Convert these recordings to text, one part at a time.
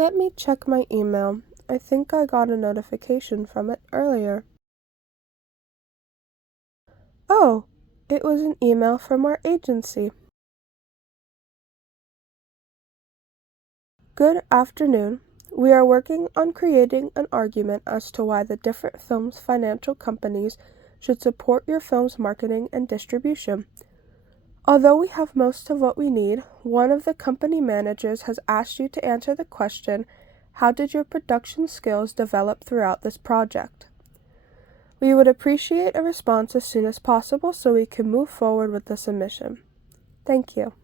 Let me check my email. I think I got a notification from it earlier. Oh, it was an email from our agency. Good afternoon. We are working on creating an argument as to why the different films' financial companies should support your film's marketing and distribution. Although we have most of what we need, one of the company managers has asked you to answer the question, how did your production skills develop throughout this project? We would appreciate a response as soon as possible so we can move forward with the submission. Thank you.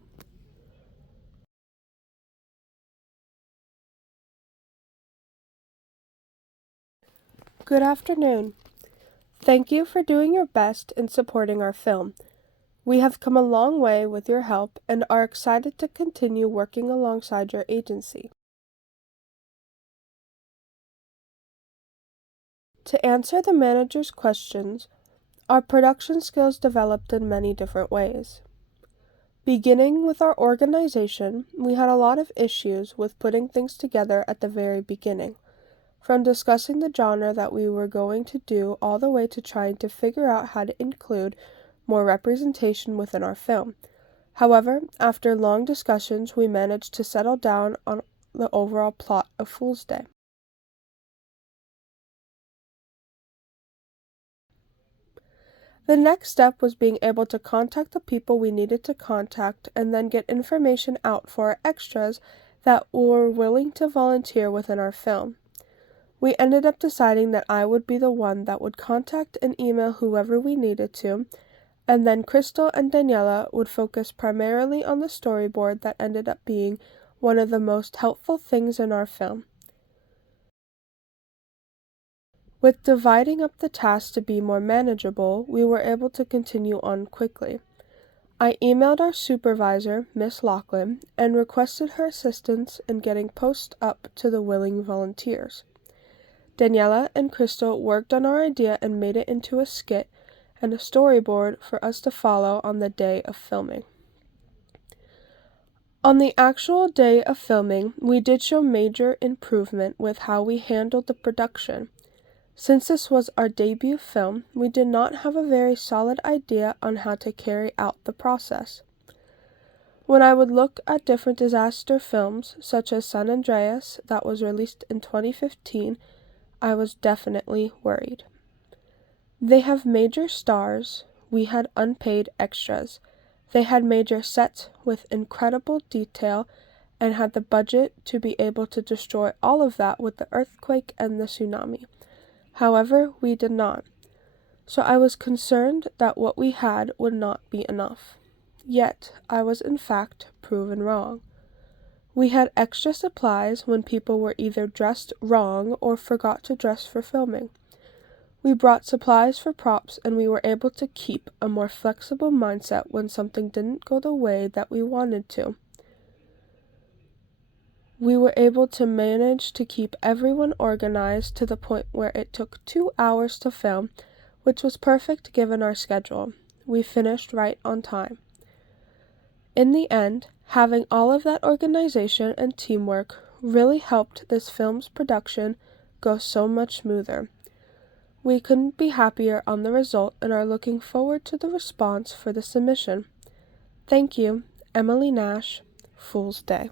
Good afternoon. Thank you for doing your best in supporting our film. We have come a long way with your help and are excited to continue working alongside your agency. To answer the manager's questions, our production skills developed in many different ways. Beginning with our organization, we had a lot of issues with putting things together at the very beginning, from discussing the genre that we were going to do all the way to trying to figure out how to include more representation within our film. However, after long discussions, we managed to settle down on the overall plot of Fool's Day. The next step was being able to contact the people we needed to contact and then get information out for our extras that were willing to volunteer within our film. We ended up deciding that I would be the one that would contact and email whoever we needed to, and then Crystal and Daniela would focus primarily on the storyboard that ended up being one of the most helpful things in our film. With dividing up the tasks to be more manageable, we were able to continue on quickly. I emailed our supervisor, Miss Lachlan, and requested her assistance in getting posts up to the willing volunteers. Daniela and Crystal worked on our idea and made it into a skit and a storyboard for us to follow on the day of filming. On the actual day of filming, we did show major improvement with how we handled the production. Since this was our debut film, we did not have a very solid idea on how to carry out the process. When I would look at different disaster films, such as San Andreas, that was released in 2015, I was definitely worried. They have major stars, we had unpaid extras. They had major sets with incredible detail and had the budget to be able to destroy all of that with the earthquake and the tsunami. However, we did not. So I was concerned that what we had would not be enough. Yet, I was in fact proven wrong. We had extra supplies when people were either dressed wrong or forgot to dress for filming. We brought supplies for props and we were able to keep a more flexible mindset when something didn't go the way that we wanted to. We were able to manage to keep everyone organized to the point where it took 2 hours to film, which was perfect given our schedule. We finished right on time. In the end, having all of that organization and teamwork really helped this film's production go so much smoother. We couldn't be happier on the result and are looking forward to the response for the submission. Thank you, Emily Nash, Fool's Day.